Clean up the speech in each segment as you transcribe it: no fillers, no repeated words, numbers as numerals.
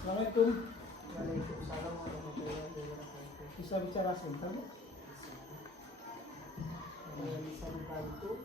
Assalamualaikum. Waalaikumsalam warahmatullahi wabarakatuh. Bisa bicara sebentar, Bu? Ada yang bisa dibantu?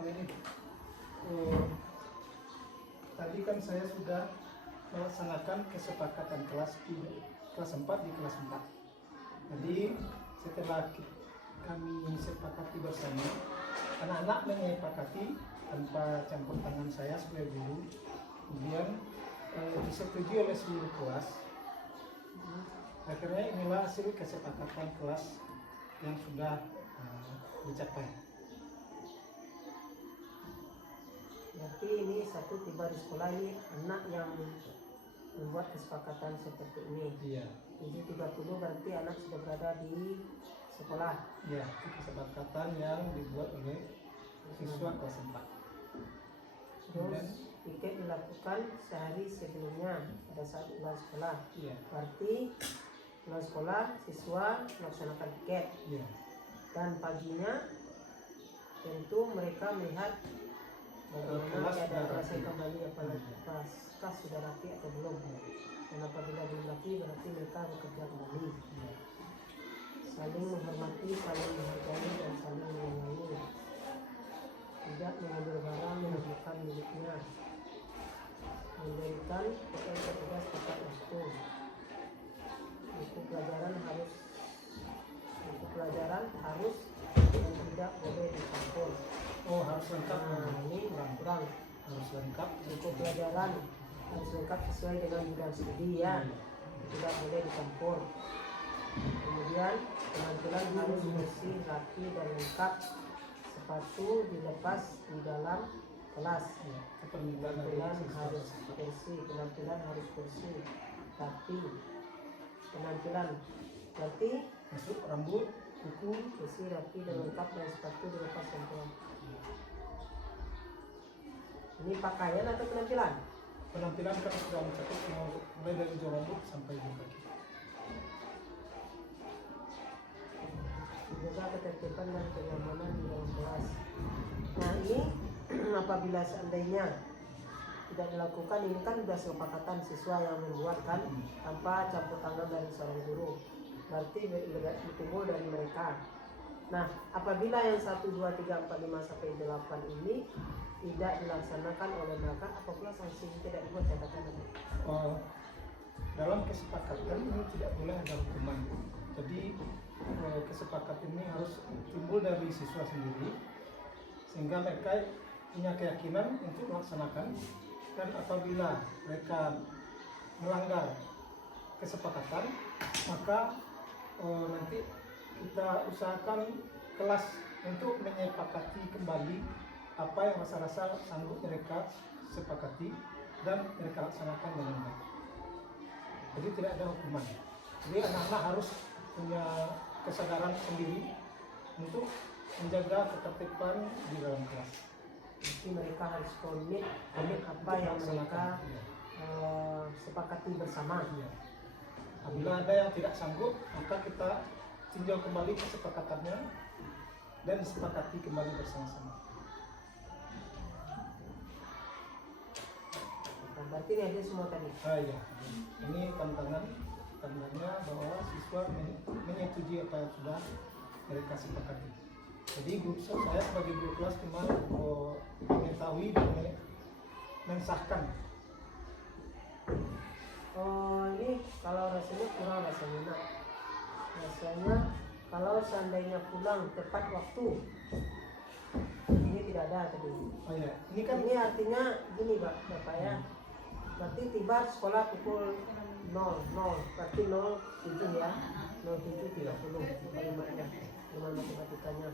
Oh, ini. Tadi kan saya sudah melaksanakan kesepakatan kelas 4 di kelas 4. Jadi setelah kami sepakati bersama, anak-anak menyepakati tanpa campur tangan saya sebagai guru, kemudian disetujui oleh seluruh kelas. Akhirnya inilah hasil kesepakatan kelas yang sudah dicapai. Berarti ini satu tiba di sekolah ini anak yang membuat kesepakatan seperti ini. Iya. 7.30 berarti anak sudah berada di sekolah. Iya, itu kesepakatan yang dibuat oleh siswa kelas 4. Terus piket dilakukan sehari sebelumnya pada saat pulang sekolah. Iya. Berarti pulang sekolah siswa melaksanakan piket. Iya. Dan paginya tentu mereka melihat bagaimana Kelas keadaan sudah kelasnya rapi. kembali, apakah sudah rapi atau belum. Dan apabila belum rapi berarti mereka bekerja kembali. Iya. Saling menghormati, saling menghargai dan saling menyayangi. Tidak mengambil barang yang bukan miliknya. Memberikan petugas tepat waktu. Buku pelajaran harus dan tidak boleh dicampur. Oh, harus lengkap. Nah, ini kurang. Harus lengkap. Buku pelajaran harus lengkap sesuai dengan bidang studi ya. Tidak boleh dicampur. Kemudian penampilan harus bersih, rapi dan lengkap. Sepatu dilepas di dalam kelas. Penampilan harus bersih, rapi. Penampilan berarti Masuk rambut, kuku. bersih, rapi dan lengkap dan sepatu dilepas semua. Ini pakaian atau penampilan? Penampilan kan sudah mencakup mulai dari ujung rambut sampai ujung kaki. Juga ketertiban dan kenyamanan di dalam kelas. Nah ini apabila seandainya tidak dilakukan, ini kan sudah kesepakatan siswa yang membuat kan tanpa campur tangan dari seorang guru. Berarti ditunggu dari mereka. Nah apabila yang 1, 2, 3, 4, 5 sampai 8 ini tidak dilaksanakan oleh mereka, apa pula sanksi tidak dibuat catatan? Dalam kesepakatan ini tidak boleh ada hukuman. Jadi kesepakatan ini harus timbul dari siswa sendiri sehingga mereka punya keyakinan untuk melaksanakan, dan apabila mereka melanggar kesepakatan maka nanti kita usahakan kelas untuk menyepakati kembali apa yang rasa-rasa sanggup mereka sepakati dan mereka laksanakan dengan baik. Jadi tidak ada hukuman. Jadi anak-anak harus punya kesadaran sendiri untuk menjaga ketertiban di dalam kelas. Jadi mereka harus komit apa yang mereka sepakati bersama. Ya. Apabila ada yang tidak sanggup, maka kita tinjau kembali kesepakatannya dan disepakati kembali bersama-sama. Berarti ini ada semua tadi. Ya. Ini tandanya bahwa siswa menyetujui apa yang sudah mereka sepakati. Jadi saya sebagai guru kelas cuma mengetahui dan mensahkan. Oh ini kalau rasanya kurang rasanya. Rasanya kalau seandainya pulang tepat waktu, ini tidak ada tadi. Oh ya, ini kan Ini artinya gini Bapak ya. Berarti tiba sekolah pukul 00, berarti 07 ya, 07.30 kalimatnya dengan matematikanya.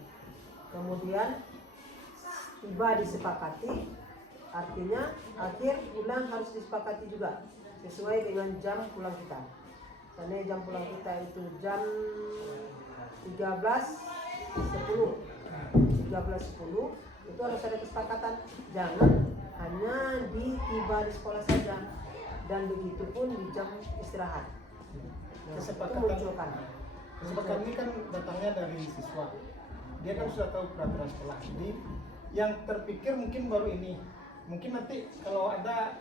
Kemudian tiba disepakati, artinya akhir pulang harus disepakati juga sesuai dengan jam pulang kita. Karena jam pulang kita itu jam 13.10 itu harus ada kesepakatan. Jangan hanya tiba di sekolah saja, dan begitu pun di jam istirahat. Nah, kesepakatan ini kan datangnya dari siswa. Dia kan sudah tahu peraturan sekolah. Jadi yang terpikir mungkin baru ini. Mungkin nanti kalau ada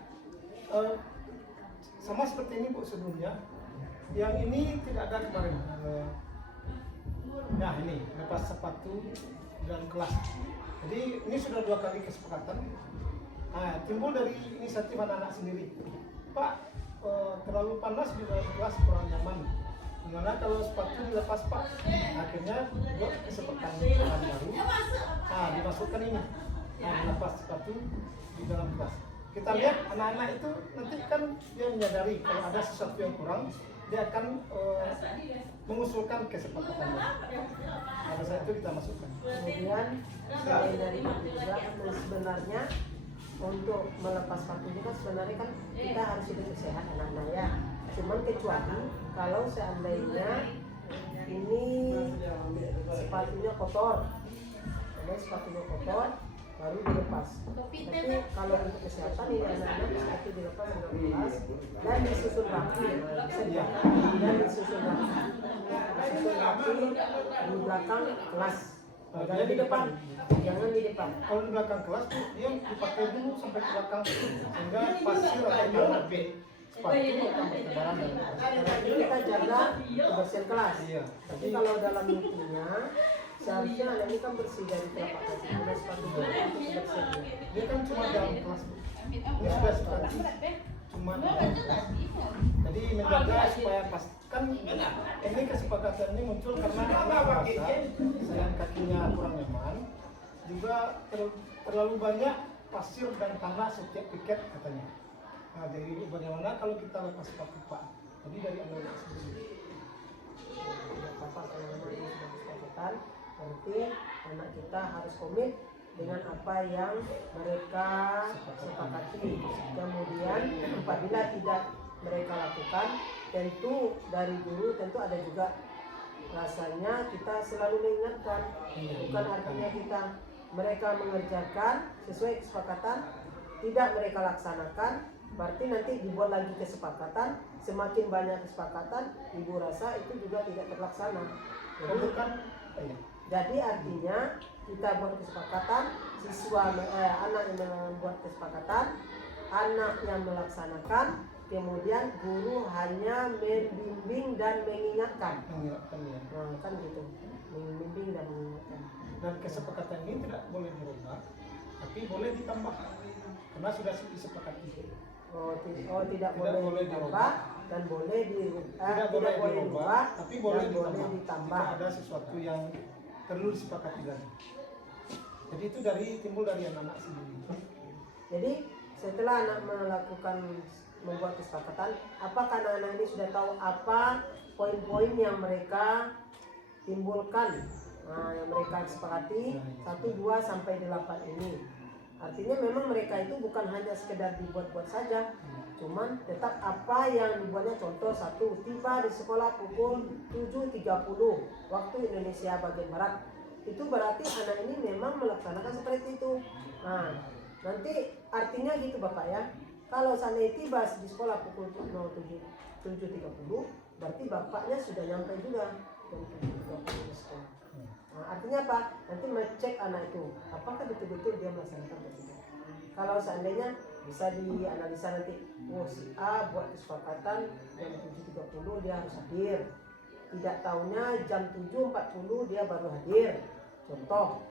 sama seperti ini Bu sebelumnya. Yang ini tidak ada kemarin. Nah ini lepas sepatu dan kelas. Jadi ini sudah 2 kali kesepakatan. Nah, timbul dari inisiatif anak-anak sendiri. Pak, terlalu panas di dalam kelas kurang nyaman. Gimana kalau sepatu dilepas Pak? Akhirnya buat kesepakatan baru. Nah, dimasukkan ini. Nah, dilepas sepatu di dalam kelas. Kita lihat anak-anak itu nanti kan dia menyadari kalau ada sesuatu yang kurang, dia akan mengusulkan kesepakatan baru. Pada saat itu kita masukkan. Kemudian selain dari itu juga sebenarnya untuk melepas sepatu ini kan sebenarnya kan kita harus hidup sehat anak-anak ya. Cuman kecuali kalau seandainya ini sepatunya kotor, sepatunya kotor baru dilepas. Tapi kalau untuk kesehatan ini anak-anak sepatu dilepas dengan kelas dan disusun rapi, dan disusun rapi di belakang kelas. Jangan di depan, jangan di depan. Kalau di belakang kelas tuh dia dipakai dulu sampai ke belakang sehingga pasir atau tanah sepatu akan bertebaran dari kelas. Jadi kita jaga kebersihan kelas. Iya. Tapi kalau dalam minggunya seharusnya anak ini kan bersih dari telapak kaki sampai sepatu untuk bersih. Dia kan cuma dalam kelas. Ini sudah sepatu cuma dalam kelas. Jadi menjaga supaya pas kan ini kesepakatan ini muncul karena anak merasa selain kakinya kurang nyaman, juga terlalu banyak pasir dan tanah setiap piket katanya. Nah, jadi bagaimana kalau kita lepas sepatu Pak? Jadi dari anak sendiri. Tidak apa-apa kalau memang ini sudah kesepakatan, berarti anak kita harus komit dengan apa yang mereka sepakati. Kemudian apabila tidak mereka lakukan, tentu dari guru tentu ada juga rasanya kita selalu mengingatkan, bukan artinya kita mereka mengerjakan sesuai kesepakatan, tidak mereka laksanakan, berarti nanti dibuat lagi kesepakatan, semakin banyak kesepakatan, ibu rasa itu juga tidak terlaksana. Jadi artinya kita buat kesepakatan, siswa anak yang membuat kesepakatan, anak yang melaksanakan, kemudian guru hanya membimbing dan mengingatkan. Nah, kan gitu, membimbing dan mengingatkan. Dan kesepakatan ini tidak boleh dirubah, tapi boleh ditambah karena sudah disepakati. Tidak boleh ditambah dan boleh tidak boleh dirubah, tapi boleh ditambah. Jika ada sesuatu yang perlu disepakati lagi. Jadi itu timbul dari anak-anak sendiri. Jadi setelah anak membuat kesepakatan, apakah anak-anak ini sudah tahu apa poin-poin yang mereka timbulkan, yang mereka sepakati 1, 2 sampai 8 ini. Artinya memang mereka itu bukan hanya sekedar dibuat-buat saja, cuman tetap apa yang dibuatnya. Contoh 1, tiba di sekolah pukul 7.30 waktu Indonesia bagian Barat. Itu berarti anak ini memang melaksanakan seperti itu. Nah, nanti artinya gitu Bapak ya. Kalau seandainya tiba di sekolah pukul 7.30, berarti bapaknya sudah nyampe juga jam 7.30 di sekolah. Nah, artinya apa? Nanti mengecek anak itu, apakah betul-betul dia melaksanakan atau tidak. Kalau seandainya bisa dianalisa nanti, si A buat kesepakatan jam 7.30 dia harus hadir. Tidak tahunya jam 7.40 dia baru hadir. Contoh,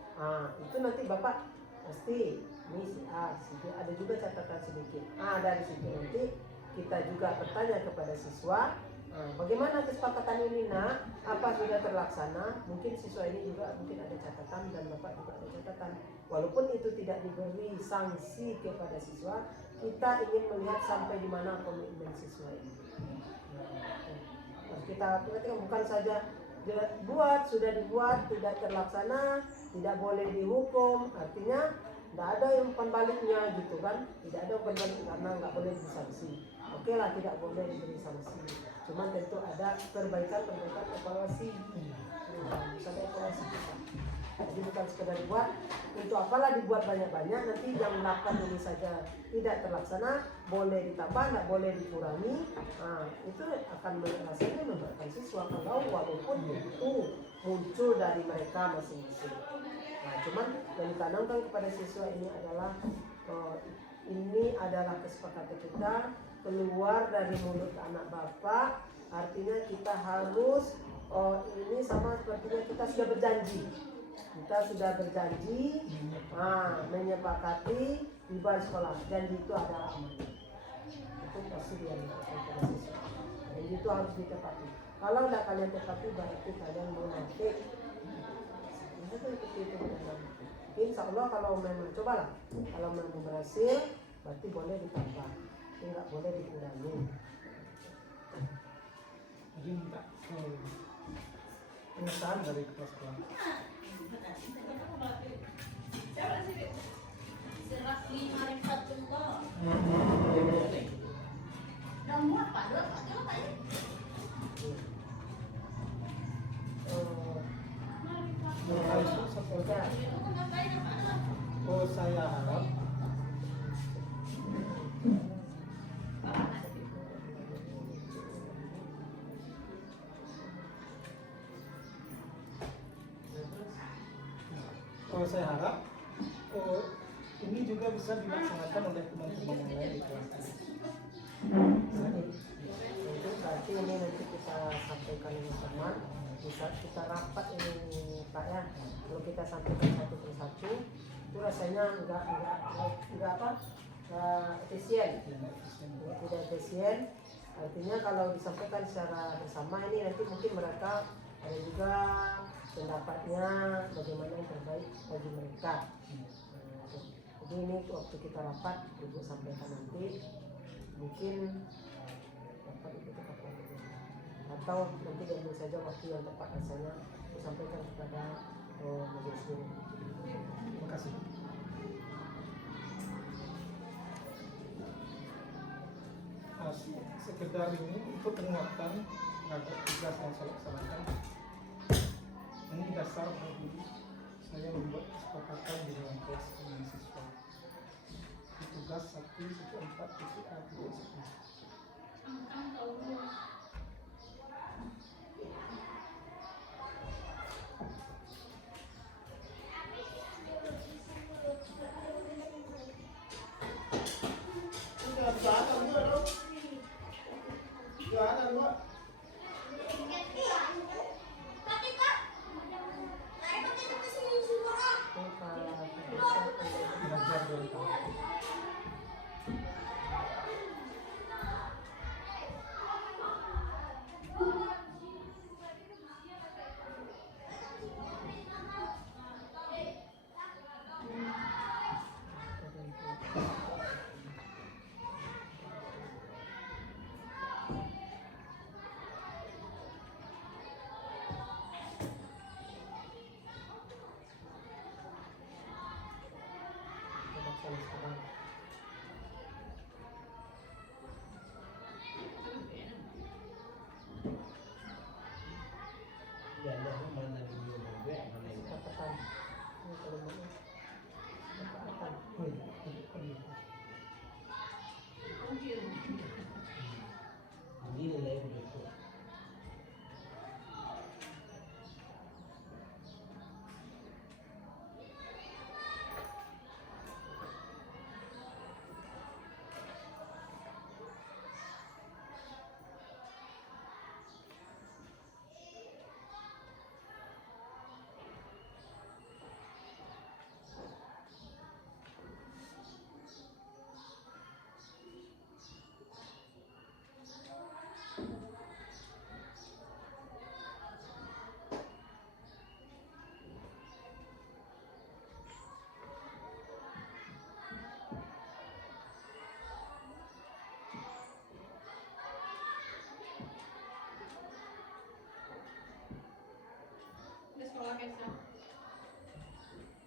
itu nanti bapak pasti ini si A, si B, ada juga catatan sedikit. Dari situ nanti kita juga bertanya kepada siswa, bagaimana kesepakatan ini nak? Apa sudah terlaksana? Mungkin siswa ini juga mungkin ada catatan dan bapak juga ada catatan. Walaupun itu tidak diberi sanksi kepada siswa, kita ingin melihat sampai di mana komitmen siswa ini. Kita perhatikan bukan saja sudah dibuat tidak terlaksana, tidak boleh dihukum, artinya tidak ada umpan baliknya gitu kan, tidak ada umpan balik karena nggak boleh disanksi. Oke lah, tidak boleh diberi sanksi, cuman tentu ada perbaikan evaluasi, misalnya evaluasi kita. Jadi bukan sekedar dibuat, untuk apalah dibuat banyak-banyak, nanti yang 8 ini saja tidak terlaksana, boleh ditambah, nggak boleh dikurangi. Itu akan rasanya memberatkan siswa kalau walaupun itu muncul dari mereka masing-masing. Cuman yang ditanamkan kepada siswa ini adalah kesepakatan kita, keluar dari mulut anak bapak, artinya kita harus ini sama sepertinya kita sudah berjanji. Kita sudah berjanji menyepakati di bawah sekolah. Janji itu ada amanah. Itu pasti dia lakukan pada siswa. Janji itu harus ditepati. Kalau tidak kalian tepati berarti kalian munafik. Itu seperti itu benar. Insya Allah kalau memang cobalah, kalau memang berhasil berarti boleh ditambah, tidak boleh dikurangi. Jadi minta pengesahan dari kepala sekolah. Oh, saya harap ini juga bisa dilaksanakan oleh teman-teman yang lain di kelas. Itu berarti ini nanti kita sampaikan ini teman, bisa kita rapat ini Pak ya. Kalau kita sampaikan satu persatu, itu rasanya enggak efisien, tidak efisien. Artinya kalau disampaikan secara bersama ini nanti mungkin mereka ada juga pendapatnya bagaimana yang terbaik bagi mereka. Jadi ini waktu kita rapat Ibu sampaikan nanti mungkin rapat itu kapan atau nanti diambil saja waktu yang tepat rasanya disampaikan kepada majelis guru. Terima kasih. Sekedar ini untuk penguatan terhadap tugas yang saya laksanakan. Ini dasar bagi saya membuat kesepakatan di dalam kelas dengan siswa. Tugas 1.4.A.10.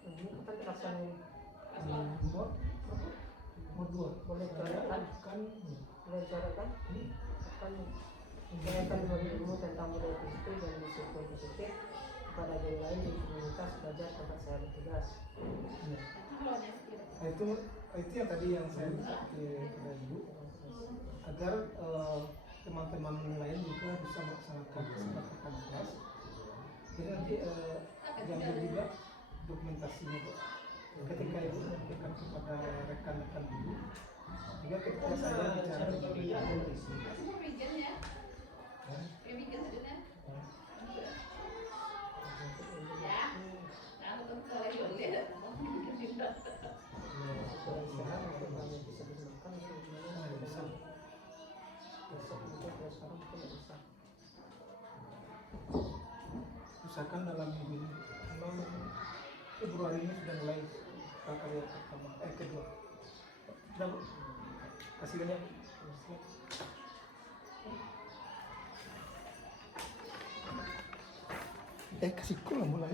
Ini kita terlaksana Mod 2 boleh bicarakan kan akan menjalankan ilmu tentang budaya positif dan disiplin positif kepada yang lain di komunitas belajar tempat saya bertugas. Itu yang tadi yang saya minta kepada Ibu agar teman-teman lain juga bisa melaksanakan kesepakatan kelas. Jadi nanti diambil juga dokumentasinya, Bu. Ketika Ibu menyampaikan kepada rekan-rekan Ibu, Juga ketika saya bicara di gereja, Semua vegan ya? Vegan sebenarnya. Ya. Nah, tentu lagi boleh. Sesuai Islam, kalau banyak bisa dimakan, gimana bisa. Besok mungkin kalau sekarang mungkin nggak bisa. usahakan dalam minggu ini. Memang Februari ini sudah mulai karya pertama, kedua. Sudah Bu? Kasih banyak. Kasih kok mulai.